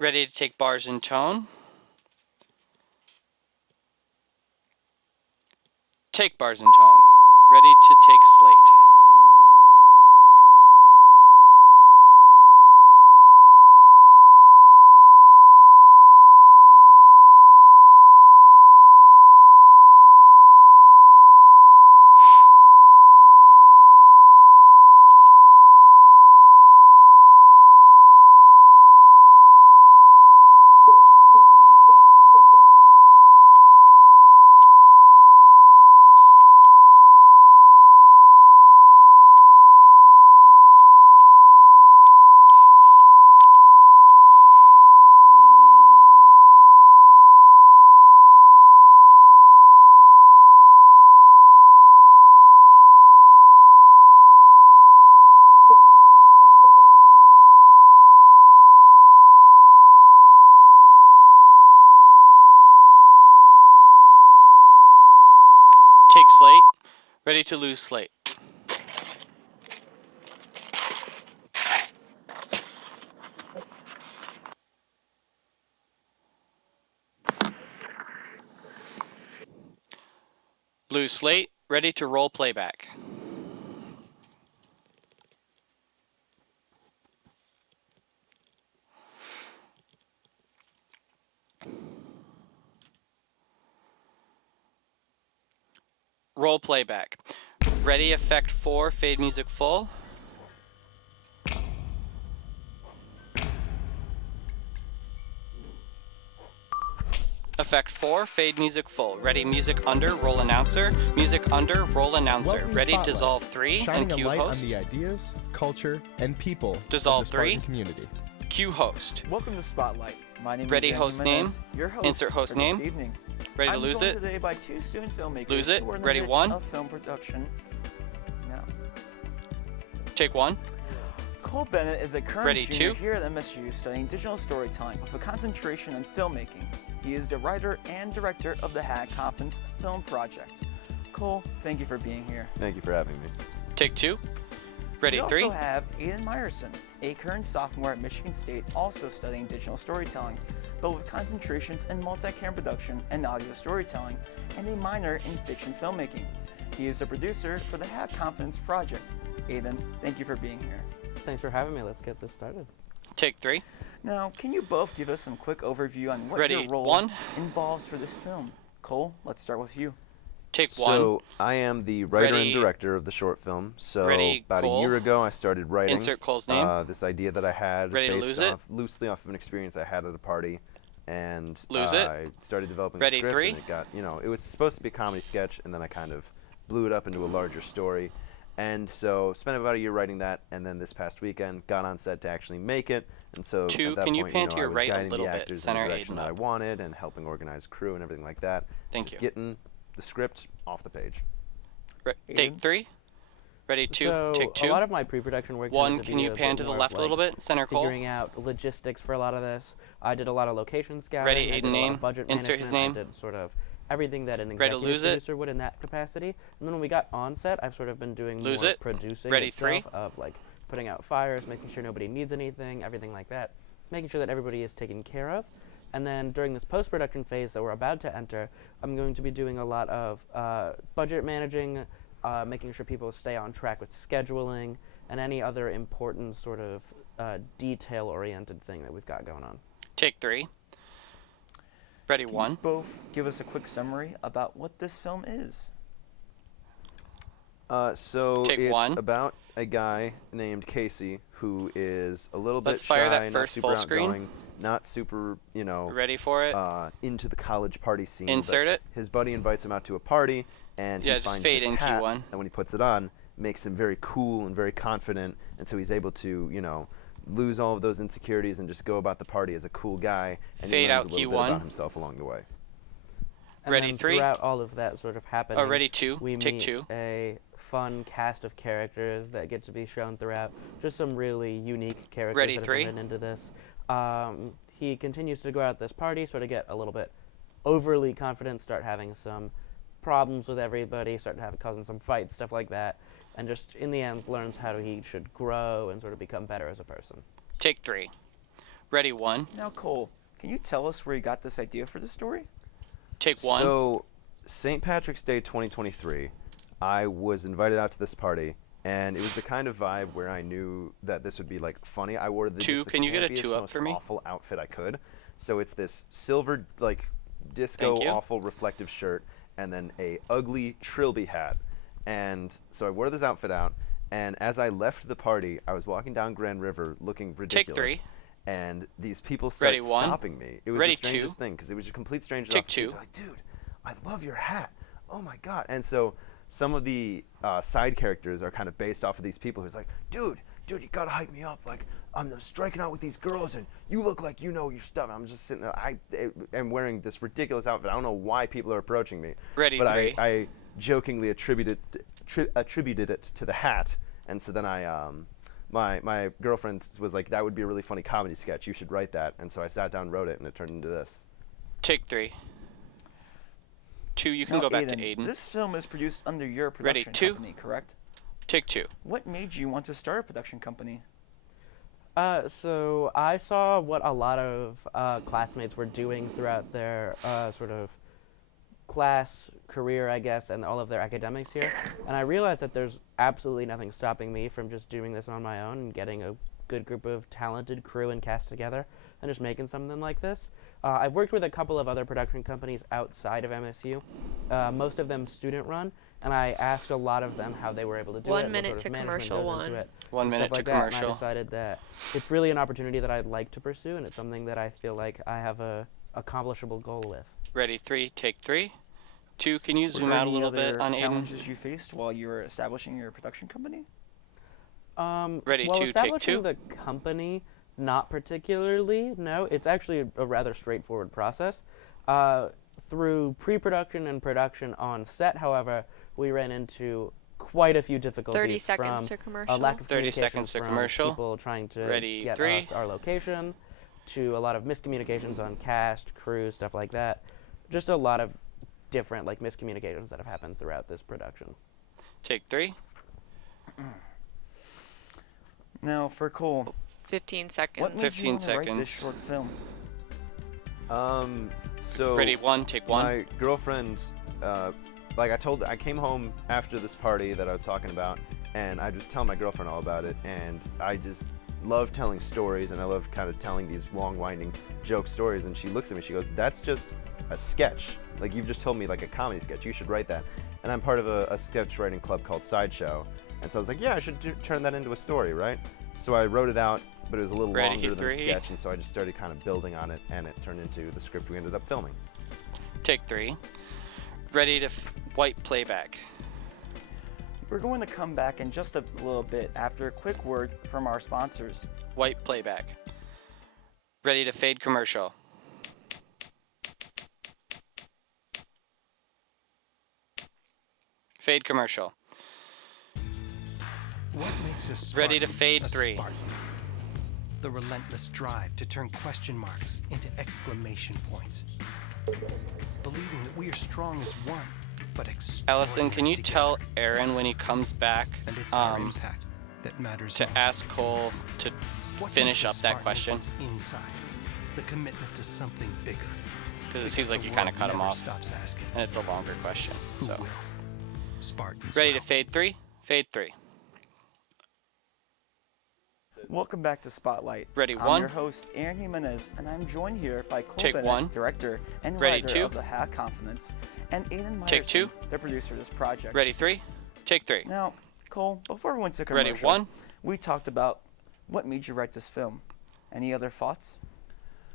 Ready to take bars and tone. Take bars and tone. Ready to take slate. Take slate. Ready to lose slate. Lose slate. Ready to roll playback. Roll playback. Ready effect 4, fade music full. Effect 4, fade music full. Ready music under, roll announcer. Music under, roll announcer. Welcome to Ready Spotlight, dissolve 3 shining and cue a light host. on the ideas, culture, and people Dissolve of the Spartan 3. community. Cue host. Welcome to Spotlight. My name Ready is host Andy name. Jimenez, your host Insert host for name. this evening. Ready to I'm lose joined it. today by two student filmmakers Lose it. who are in the Ready, midst 1. of film production. Now, Take 1. Cole Bennett is a current Ready, junior 2. here at MSU studying digital storytelling with a concentration on filmmaking. He is the writer and director of the Hat Conference Film Project. Cole, thank you for being here. Thank you for having me. Take 2. Ready We 3. also have Aiden Meyerson, a current sophomore at Michigan State, also studying digital storytelling, but with concentrations in multi-cam production and audio storytelling, and a minor in fiction filmmaking. He is a producer for the Hat Conference Project. Aiden, thank you for being here. Thanks for having me. Let's get this started. Take 3. Now, can you both give us some quick overview on what Ready, your role 1. involves for this film? Cole, let's start with you. Take 1. So I am the writer Ready. and director of the short film. So Ready, about Cole. a year ago, I started writing. Insert Cole's name. This idea that I had Ready to based lose it. loosely off of an experience I had at a party, and Lose it. I started developing Ready, a script. 3. And it got, it was supposed to be a comedy sketch, and then I kind of blew it up into a larger story. And so spent about a year writing that, and then this past weekend got on set to actually make it. And so 2, at that can you point, pan to I your was right a guiding little the bit? actors Center in the direction Aiden that I up. wanted, and helping organize crew and everything like that. Thank Just you. getting the script off the page. Take Aiden? 3. Ready 2. So Take 2. a lot of my pre-production work. 1, tended to can be you a pan bit to the more of, left a little like, bit? Center Cole. Figuring out logistics for a lot of this. I did a lot of location scouting. Ready, I did Aiden a lot name. of budget Insert his management. name. I did sort of everything that an Ready to executive lose it. producer would in that capacity. And then when we got on set, I've sort of been doing Lose more it. producing Ready, itself 3. of like putting out fires, making sure nobody needs anything, everything like that, making sure that everybody is taken care of. And then during this post-production phase that we're about to enter, I'm going to be doing a lot of budget managing, making sure people stay on track with scheduling, and any other important sort of detail-oriented thing that we've got going on. Take 3. Ready Can 1. you both give us a quick summary about what this film is? So Take it's 1. about a guy named Casey who is a little Let's bit fire shy, that not first super full screen. outgoing, not super, Ready for it. into the college party scene. Insert but it. His buddy invites him out to a party, and Yeah, he just finds fade this in hat, Q1. and when he puts it on, makes him very cool and very confident, and so he's able to, lose all of those insecurities and just go about the party as a cool guy, and Fade he learns out a little Q1. bit about himself along the way. And Ready, then 3. throughout all of that sort of happening, ready, 2. we Take meet 2. a fun cast of characters that get to be shown throughout. Just some really unique characters Ready, that 3. have been into this. He continues to go out at this party, sort of get a little bit overly confident, start having some problems with everybody, start causing some fights, stuff like that, and just in the end learns how he should grow and sort of become better as a person. Take 3. Ready, one. Now, Cole, can you tell us where you got this idea for the story? Take one. So, St. Patrick's Day 2023, I was invited out to this party, and it was the kind of vibe where I knew that this would be like funny. I wore the Two, just the can you get a campiest, 2 up most for me? awful outfit I could. So it's this silver like disco Thank you. awful reflective shirt, and then a ugly trilby hat. And so I wore this outfit out, and as I left the party, I was walking down Grand River looking ridiculous. three. And these people started Ready, one. stopping me. It was Ready, the strangest two. thing because it was a complete stranger. Take off the street. two. They're like, dude, I love your hat. Oh my god! And so some of the side characters are kind of based off of these people who's like, dude, you gotta hype me up. Like I'm striking out with these girls, and you look like you know your stuff. I'm just sitting there. I am wearing this ridiculous outfit. I don't know why people are approaching me. Ready, but three. I jokingly attributed it to the hat, and so then my girlfriend was like, that would be a really funny comedy sketch. You should write that. And so I sat down and wrote it, and it turned into this. Take 3. 2, you can Now, go back Aiden, to Aiden. This film is produced under your Ready, production two. company, correct? Take 2. What made you want to start a production company? So I saw what a lot of classmates were doing throughout their sort of class career, I guess, and all of their academics here, and I realized that there's absolutely nothing stopping me from just doing this on my own and getting a good group of talented crew and cast together and just making something like this. I've worked with a couple of other production companies outside of MSU, most of them student-run, and I asked a lot of them how they were able to do it. 1 what minute sort of to management commercial goes into one. it, 1 and minute stuff to like that, and I commercial. decided that it's really an opportunity that I'd like to pursue, and it's something that I feel like I have a accomplishable goal with. Ready, 3. Take 3. 2, can you Were zoom there out a any little bit other on Aiden? challenges you faced while you were establishing your production company? Ready, well, 2, take establishing 2. the company, not particularly. No, it's actually a rather straightforward process. Through pre-production and production on set, however, we ran into quite a few difficulties 30 seconds from to commercial. a lack of 30 communication seconds to from commercial. people trying to Ready, get 3. us our location, to a lot of miscommunications on cast, crew, stuff like that. Just a lot of different like miscommunications that have happened throughout this production. Take 3. Now, for Cole, 15 seconds. what made 15 you want to write seconds. this short film? So Ready, 1. Take 1. my girlfriend, like I came home after this party that I was talking about, and I just tell my girlfriend all about it, and I just love telling stories, and I love kind of telling these long, winding joke stories, and she looks at me, she goes, that's just a sketch. Like, you've just told me like a comedy sketch, you should write that. And I'm part of a sketch writing club called Sideshow, and so I was like, yeah, I should turn that into a story, right? So I wrote it out, but it was a little Ready, longer than a 3. sketch, and so I just started kind of building on it, and it turned into the script we ended up filming. Take 3. Ready to white playback. We're going to come back in just a little bit after a quick word from our sponsors. White playback. Ready to fade commercial. Fade commercial. What makes us Ready to fade a 3. Spartan? The relentless drive to turn question marks into exclamation points. Believing that we are strong as one, but Allison, can you extraordinary together. tell Aaron when he comes back And it's our impact that matters to most. ask Cole to What finish makes up a that Spartan is question? what's inside, the commitment to something bigger. Because it seems the like you kind of world cut him never off, Stops asking, and it's a longer question. who So, will? Spartans ready will. to fade 3. Fade 3. Welcome back to Spotlight. Ready, I'm 1. your host, Aaron Jimenez, and I'm joined here by Cole Take Bennett, 1. director and Ready, writer 2. of The Hat Confidence, and Aiden Myerson, Take 2. the producer of this project. Ready 3. Take 3. Now, Cole, before we went to Ready, commercial, 1. we talked about what made you write this film. Any other thoughts?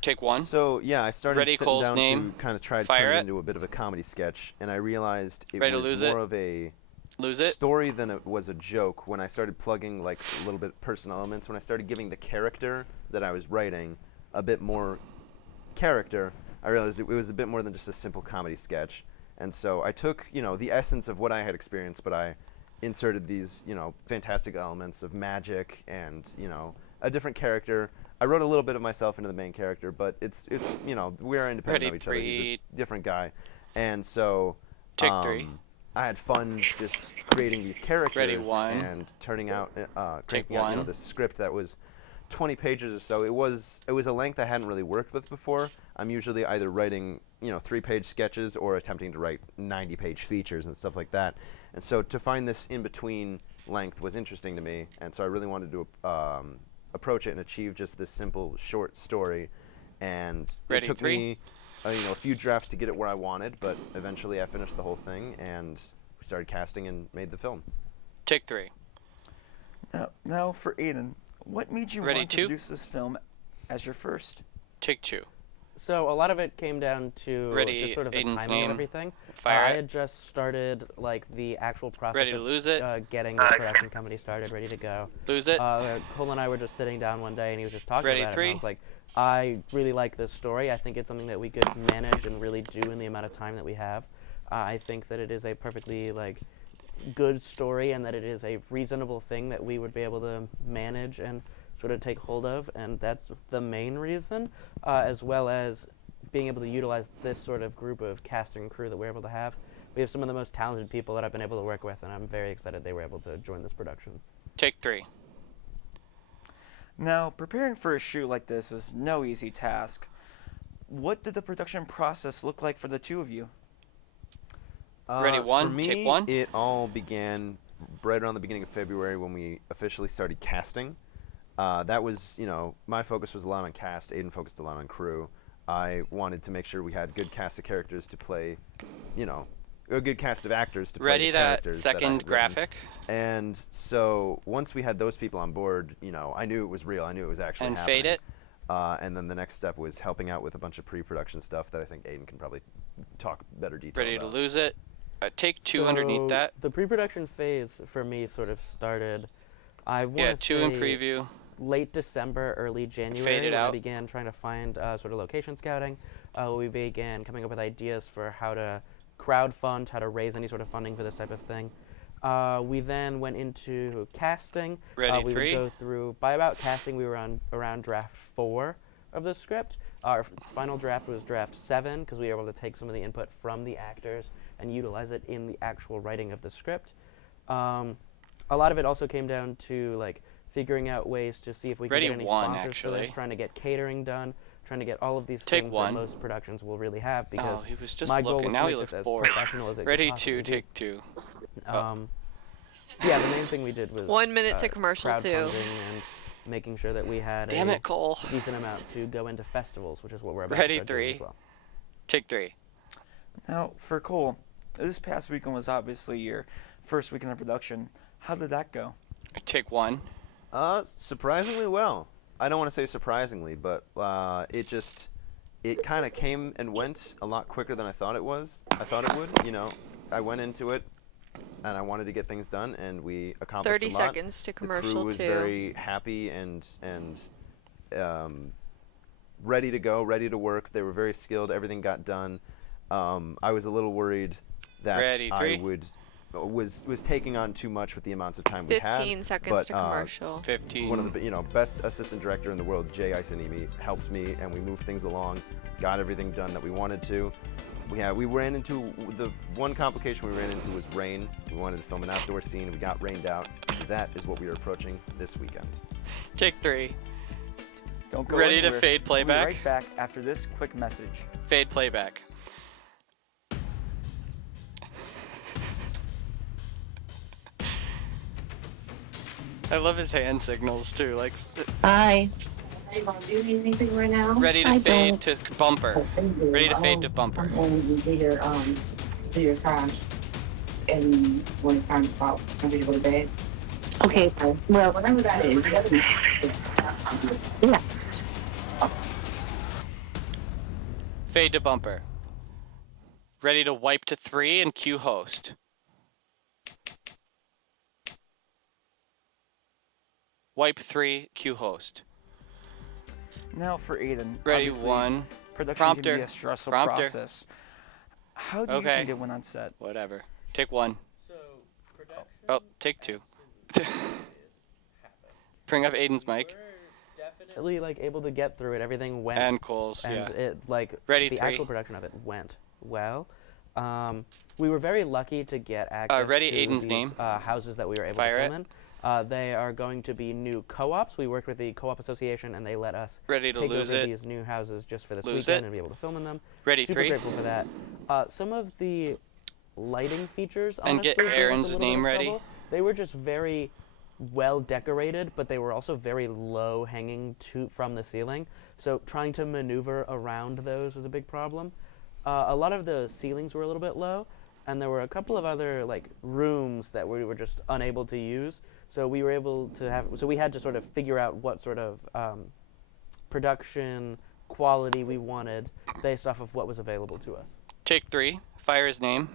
Take 1. So yeah, I started Ready, sitting Cole's down name. to kind of try to Fire turn it it. into a bit of a comedy sketch, and I realized it Ready to was lose more it? of a Lose it. story than it was a joke. When I started plugging like a little bit personal elements, when I started giving the character that I was writing a bit more character, I realized it was a bit more than just a simple comedy sketch. And so I took, the essence of what I had experienced, but I inserted these, fantastic elements of magic and, a different character. I wrote a little bit of myself into the main character, but it's we are independent Ready, of each other. He's 3. a different guy. And so Take 3. I had fun just creating these characters Ready, 1. and turning out, Take cranking out, 1. this script that was 20 pages or so. It was a length I hadn't really worked with before. I'm usually either writing 3-page sketches or attempting to write 90-page features and stuff like that. And so to find this in between length was interesting to me, and so I really wanted to approach it and achieve just this simple short story. And it took me a few drafts to get it where I wanted, but eventually I finished the whole thing and started casting and made the film. Take 3. Now for Aiden, what made you Ready, want to 2? produce this film as your first? Take 2. So a lot of it came down to Ready, just sort of the Aiden's timing name. of everything. Fire I it. had just started like the actual process Ready to of lose it. Getting the production company started, ready to go. Lose it. Cole and I were just sitting down one day, and he was just talking Ready, about it. 3. And I was like, I really like this story. I think it's something that we could manage and really do in the amount of time that we have. I think that it is a perfectly good story, and that it is a reasonable thing that we would be able to manage and sort of take hold of, and that's the main reason, as well as being able to utilize this sort of group of cast and crew that we're able to have. We have some of the most talented people that I've been able to work with, and I'm very excited they were able to join this production. Take 3. Now, preparing for a shoot like this is no easy task. What did the production process look like for the two of you? Ready, 1, For me, take 1. it all began right around the beginning of February when we officially started casting. That was, my focus was a lot on cast. Aiden focused a lot on crew. I wanted to make sure we had good cast of characters to play, a good cast of actors to play Ready the that characters that I second had written. graphic. And so once we had those people on board, I knew it was real. I knew it was actually And happening. fade it. And then the next step was helping out with a bunch of pre-production stuff that I think Aiden can probably talk better detail Ready about. to lose it. Take 2 underneath So that. The pre-production phase for me sort of started, I want Yeah, to 2 in say preview. late December, early January, Fade it when I out. began trying to find sort of location scouting. We began coming up with ideas for how to crowdfund, how to raise any sort of funding for this type of thing. We then went into casting. Ready, we 3. would go through, by about casting, we were on around draft 4 of the script. Our final draft was draft 7, because we were able to take some of the input from the actors and utilize it in the actual writing of the script. A lot of it also came down to figuring out ways to see if we could Ready, get any 1, sponsors for this, actually. trying to get catering done, trying to get all of these Take things 1. that most productions will really have, because Oh, he was just my goal looking. was Now to he make looks this as bored. professional as it could Ready, possibly 2. be. Take 2. Yeah, the main thing we did was 1 minute to commercial, too. crowdfunding and making sure that we had Damn a it, Cole. decent amount to go into festivals, which is what we're about Ready, to start doing 3. as well. Take 3. Now, for Cole, this past weekend was obviously your first weekend of production. How did that go? Take 1. Surprisingly well. I don't want to say surprisingly, but it kind of came and went a lot quicker than I thought it would. I went into it and I wanted to get things done, and we accomplished 30 a lot. seconds to The commercial, crew was too. very happy and ready to go, ready to work. They were very skilled. Everything got done. I was a little worried that Ready, 3. I was taking on too much with the amounts of time we had. 15 seconds but, to commercial. 15. One of the best assistant director in the world, Jay Isanimi, helped me, and we moved things along, got everything done that we wanted to. We ran into the one complication we ran into was rain. We wanted to film an outdoor scene. We got rained out. So that is what we are approaching this weekend. Take 3. Don't go Ready to anywhere. fade We'll be playback? right back after this quick message. Fade playback. I love his hand signals too. Hi. Are you gonna do anything right now? Ready to I fade don't. to bumper. Ready to fade to bumper. And do your trash. And when it's time to go to bed. Okay. Well, whatever that is. Yeah. Fade to bumper. Ready to wipe to 3 and cue host. Wipe 3, cue host. Now for Aiden. Ready, obviously, 1. Production Prompter. can be a stressful Prompter. process. How do you Okay. think it went on set? Whatever. Take 1. So, production Oh, take 2. Bring up Aiden's mic. definitely able to get through it. Everything went And Cole's, and yeah. it Ready, the 3. actual production of it went well. We were very lucky to get access ready, to Aiden's these, name. houses that we were able Fire to it. film in. They are going to be new co-ops. We worked with the co-op association, and they let us Ready to take lose over it. these new houses just for this Lose weekend it. and be able to film in them. Ready, Super 3. grateful for that. Some of the lighting features, And get honestly, gave us a Aaron's little bit name of ready. trouble. They were just very well decorated, but they were also very low hanging from the ceiling. So trying to maneuver around those was a big problem. A lot of the ceilings were a little bit low, and there were a couple of other like rooms that we were just unable to use. So we were able to have. So we had to sort of figure out what sort of production quality we wanted based off of what was available to us. Take 3. Fire his name.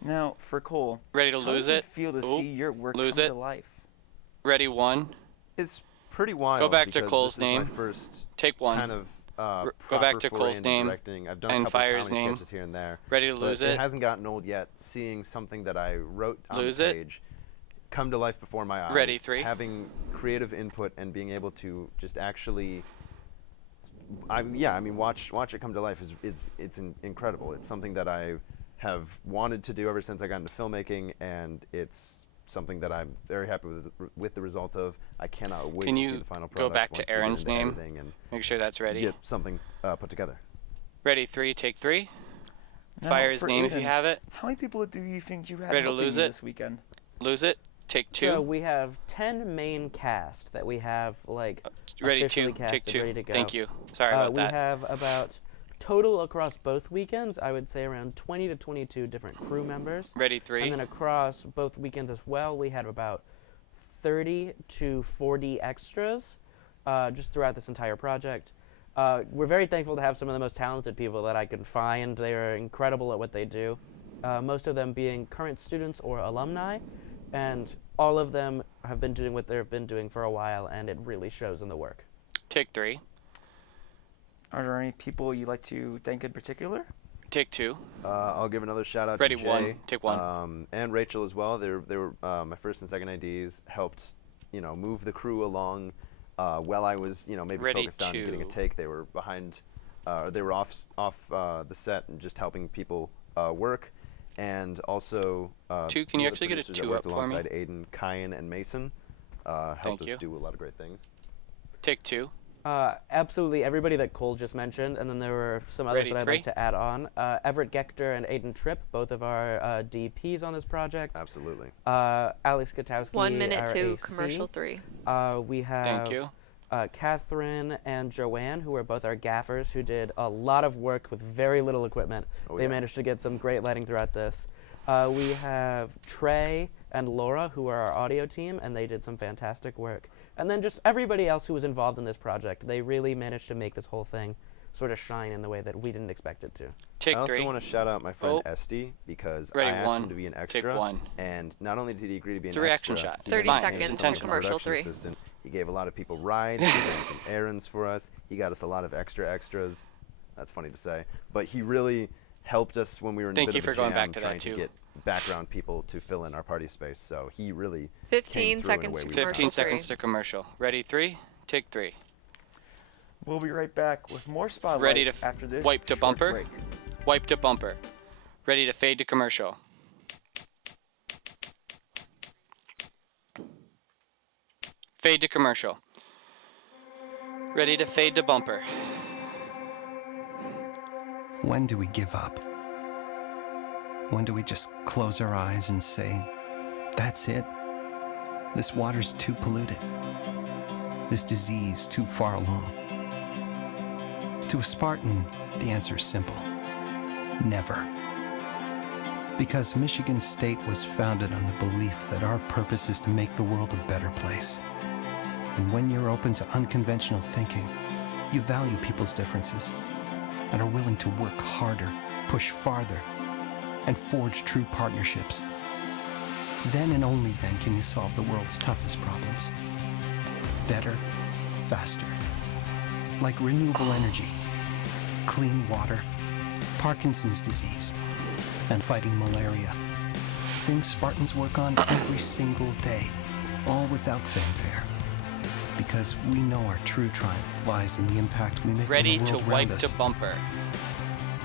Now, for Cole, Ready to how lose does it. it feel to Oop, see your work lose come it. to life? Ready, 1. It's pretty wild. Go back to because Cole's this is name. my first Take 1. kind of go back proper to foray Cole's into name directing. I've done and a couple fire of his comedy name. sketches here and there. Ready to but lose it it. hasn't gotten old yet. Seeing something that I wrote on Lose the it. page come to life before my eyes. Ready, 3. Having creative input and being able to just actually, watch it come to life it's incredible. It's something that I have wanted to do ever since I got into filmmaking, and it's something that I'm very happy with the result of. I cannot wait Can to you see the final go product. back to once we get Aaron's into name? editing and Make sure that's ready. get something put together. Ready, 3. Take 3. Now, Fire his for name if you Aiden, have it. How many people do you think you had Ready to helping lose you it? this weekend? Lose it. Take 2. So we have 10 main cast that we have like Ready, officially 2. casted, Take 2. ready to go. Thank you. Sorry about we that. have about total across both weekends, I would say around 20 to 22 different crew members. Ready, 3. And then across both weekends as well, we had about 30 to 40 extras just throughout this entire project. We're very thankful to have some of the most talented people that I can find. They are incredible at what they do, most of them being current students or alumni, and all of them have been doing what they've been doing for a while, and it really shows in the work. Take 3. Are there any people you'd like to thank in particular? Take 2. I'll give another shout out Ready, to Jay, 1. Take 1. and Rachel as well. They were my first and second IDs. Helped move the crew along while I was maybe Ready, focused on getting a 2. take. They were behind, they were off the set and just helping people work. And also 2, can you the other actually get a producers that 2 worked up for me? alongside Aiden, Kyan, and Mason helped Thank us you. do a lot of great things. Take 2. Absolutely everybody that Cole just mentioned, and then there were some others Ready, that I'd 3. like to add on. Everett Gechter and Aiden Tripp, both of our DPs on this project. Absolutely. Alex Skatowski, 1 minute our to AC. commercial 3. We have Thank you. Catherine and Joanne, who are both our gaffers, who did a lot of work with very little equipment. Oh, They yeah. managed to get some great lighting throughout this. We have Trey and Laura, who are our audio team, and they did some fantastic work. And then just everybody else who was involved in this project. They really managed to make this whole thing sort of shine in the way that we didn't expect it to. Take I also 3. want to shout out my friend Oh. Esty because Ready, I asked 1. him to be an Take extra. 1. And not only did he agree to be It's an a reaction extra, shot. he 30 was an seconds to intentional commercial production 3. assistant. He gave a lot of people rides. He ran some errands for us. He got us a lot of extras. That's funny to say, but he really helped us when we were in Thank a bit you of for a going jam back to that, trying to too. get background people to fill in our party space. So he really 15 came through in a seconds way to we commercial 15 3. seconds to commercial. Ready, 3. Take 3. We'll be right back with more Spotlight Ready to after this wipe to short bumper? break. Wipe to bumper. Ready to fade to commercial. Fade to commercial. Ready to fade to bumper. When do we give up? When do we just close our eyes and say, that's it? This water's too polluted. This disease too far along. To a Spartan, the answer is simple. Never. Because Michigan State was founded on the belief that our purpose is to make the world a better place. And when you're open to unconventional thinking, you value people's differences and are willing to work harder, push farther, and forge true partnerships. Then and only then can you solve the world's toughest problems. Better, faster. Like renewable energy, clean water, Parkinson's disease, and fighting malaria. Things Spartans work on every single day, all without fanfare. Because we know our true triumph lies in the impact we make Ready on the to world around wipe us. to bumper.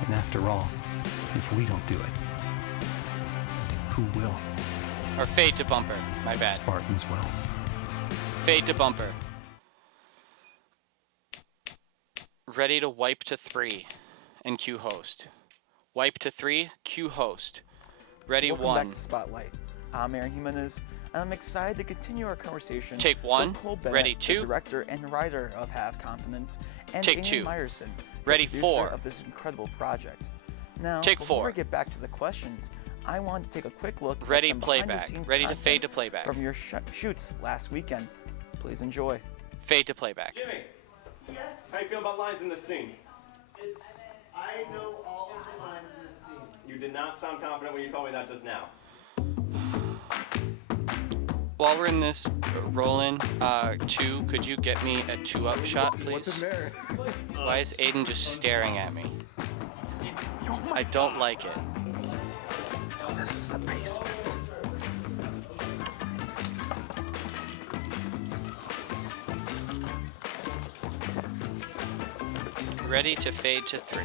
And after all, if we don't do it, who will? Or fade to bumper. My bad. Spartans will. Fade to bumper. Ready to wipe to 3 and cue host. Wipe to 3, cue host. Ready, Welcome 1. back to Spotlight. I'm Aaron Jimenez, and I'm excited to continue our conversation Take 1. with Cole Bennett, Ready, the 2. director and writer of Have Confidence, and Take Ian 2. Meyerson, the Ready, producer 4. of this incredible project. Now, Take before 4. we get back to the questions, I want to take a quick look Ready, at some playback. behind-the-scenes Ready to content fade to playback. from your shoots last weekend. Please enjoy. Fade to playback. Jimmy. Yes. How you feel about lines in this scene? I know all of the lines in this scene. You did not sound confident when you told me that just now. While we're in this roll-in, 2, could you get me a 2-up shot, please? What's in there? Why is Aiden just staring at me? I don't like it. So this is the basement. Ready to fade to 3.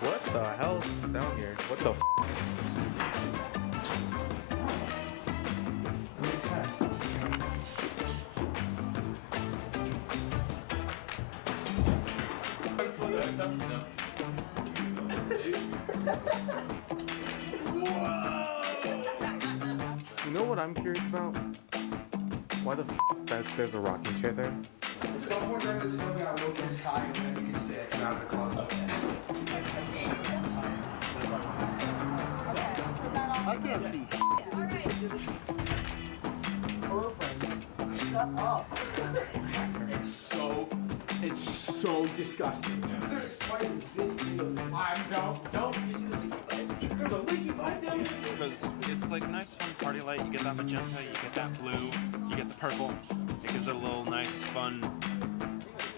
What the hell is down here? What the Makes sense. You know what I'm curious about? Why the there's a rocking chair there? Someone during this filming, I woke this guy and then you can say it out of the closet. I can't see. Shut up. It's so disgusting. Dude, there's spider this big of it. Because it's like nice fun party light. You get that magenta, you get that blue, you get the purple. It gives it a little nice fun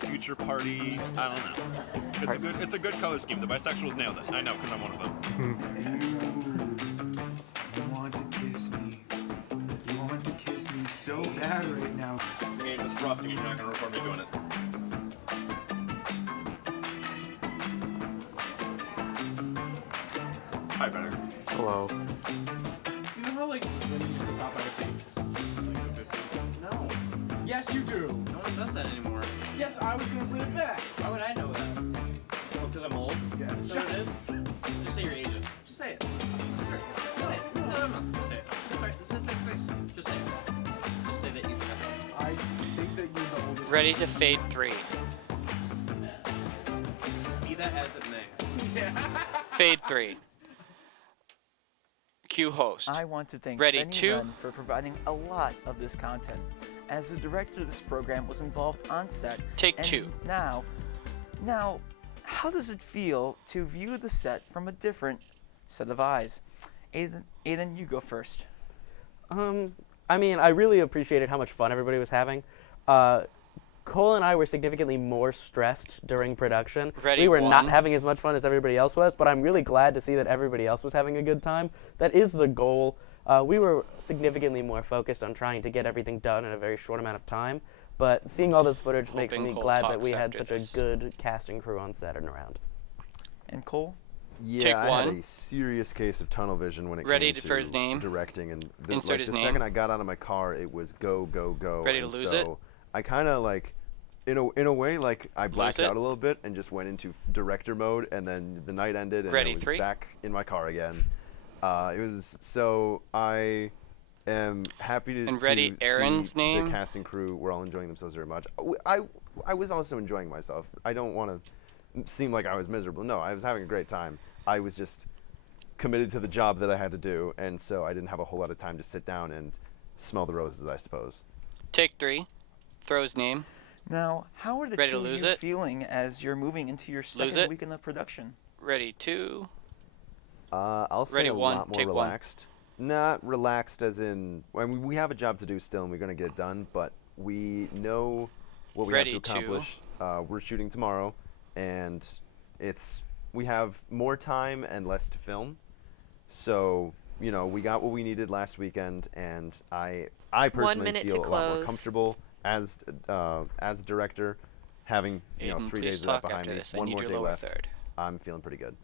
future party. I don't know. It's a good color scheme. The bisexuals nailed it. I know because I'm one of them. You want to kiss me. You want to kiss me so bad right now. The game is frosty. You're not gonna record me doing it. Hi, better. Hello. You know how like women used to pop out of things? Like the 50s? No. Yes, you do. No one does that anymore. Yes, I was gonna bring it back. Why would I know that? Well, because I'm old? Yeah. So it is? Just say your ages. Just say it. That's right. Just say it. No. Just say it. That's right. This is safe space. Just say it. Just say that you forgot. I think that you're the oldest. Ready to fade 3. Be that as it may. Fade 3. Cue host. I want to thank Ready, Benny 2. Wren for providing a lot of this content, as the director of this program was involved on set. Take and 2. Now, how does it feel to view the set from a different set of eyes? Aiden, you go first. I mean, I really appreciated how much fun everybody was having. Cole and I were significantly more stressed during production. Ready, we were not 1. having as much fun as everybody else was, but I'm really glad to see that everybody else was having a good time. That is the goal. We were significantly more focused on trying to get everything done in a very short amount of time, but seeing all this footage makes Hoping me Cole glad that talks we had after such this. a good casting crew on set and around. And Cole? Yeah, Take I 1. had a serious case of tunnel vision when it Ready came for his name? directing, and Insert like his the name. second I got out of my car, it was go, go, go. Ready to and lose so it? I kind of like, in a way, like I blacked it? out a little bit and just went into director mode, and then the night ended, and Ready, I was 3. back in my car again. It was so I am happy to. And ready, to Aaron's see name? The cast and crew were all enjoying themselves very much. I was also enjoying myself. I don't want to seem like I was miserable. No, I was having a great time. I was just committed to the job that I had to do, and so I didn't have a whole lot of time to sit down and smell the roses, I suppose. Take 3. Throw his name. Now, how are the Ready two to of lose you it? feeling as you're moving into your Lose second it? weekend of production? Ready, 2. I'll say Ready, a 1, lot more take 1. relaxed. Not relaxed as in, I mean, we have a job to do still, and we're going to get it done, but we know what we Ready, have to 2. accomplish. We're shooting tomorrow, and we have more time and less to film. So, you know, we got what we needed last weekend, and I personally minute feel to a lot more close. comfortable as a director, having Aiden, 3 please days of that talk behind after me. this. I One need more your day lower left. third. I'm feeling pretty good.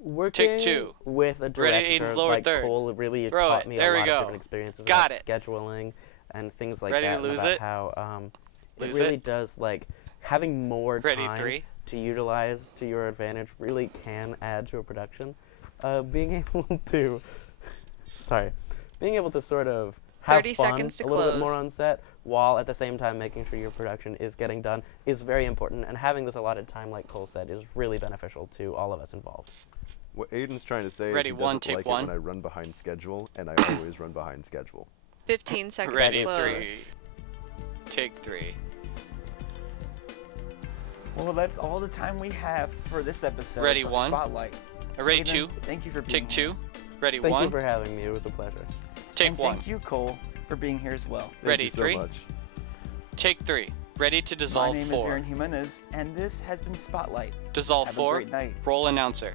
Working two. with a Ready, director Aiden's lower like third. Cole really Throw taught it. me There a we lot go. of different experiences Got about it. scheduling and things like Ready to that, and lose about it? how Lose it really it? does, like, having more Ready, time 3. to utilize to your advantage really can add to a production. Being able to, being able to sort of have 30 fun seconds to a little bit more close. on set while at the same time making sure your production is getting done is very important, and having this allotted time, like Cole said, is really beneficial to all of us involved. What Aiden's trying to say Ready, is he one, doesn't take like one. it when I run behind schedule, and I always run behind schedule. 15 seconds Ready, to close. 3. Take 3. Well, that's all the time we have for this episode Ready, of 1. Spotlight. Ready, Aiden, 2. Thank you for being Take here. 2. Ready, Thank 1. you for having me. It was a pleasure. Take And 1. Thank you, Cole, for being here as well. Thank Ready, you so 3. much. Take 3. Ready to dissolve My name 4. is Aaron Jimenez, and this has been Spotlight. Dissolve Have a 4. great night. Roll announcer.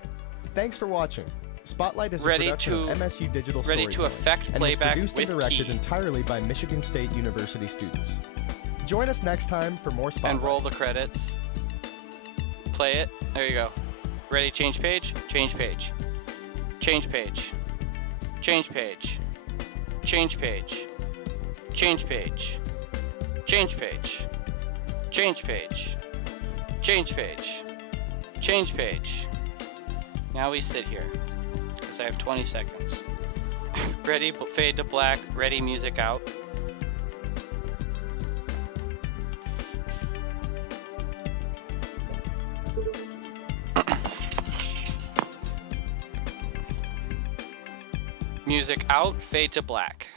Thanks for watching. Spotlight is a Ready production to- of MSU Digital ready to Storytelling affect and was playback produced and with directed key. entirely by Michigan State University students. Join us next time for more Spotlight. And roll the credits. Play it. There you go. Ready, change page. Change page. Change page. Change page. Change page. Change page. Change page. Change page. Change page. Change page. Now we sit here. Because I have 20 seconds. Ready, fade to black. Ready, music out. Music out, fade to black.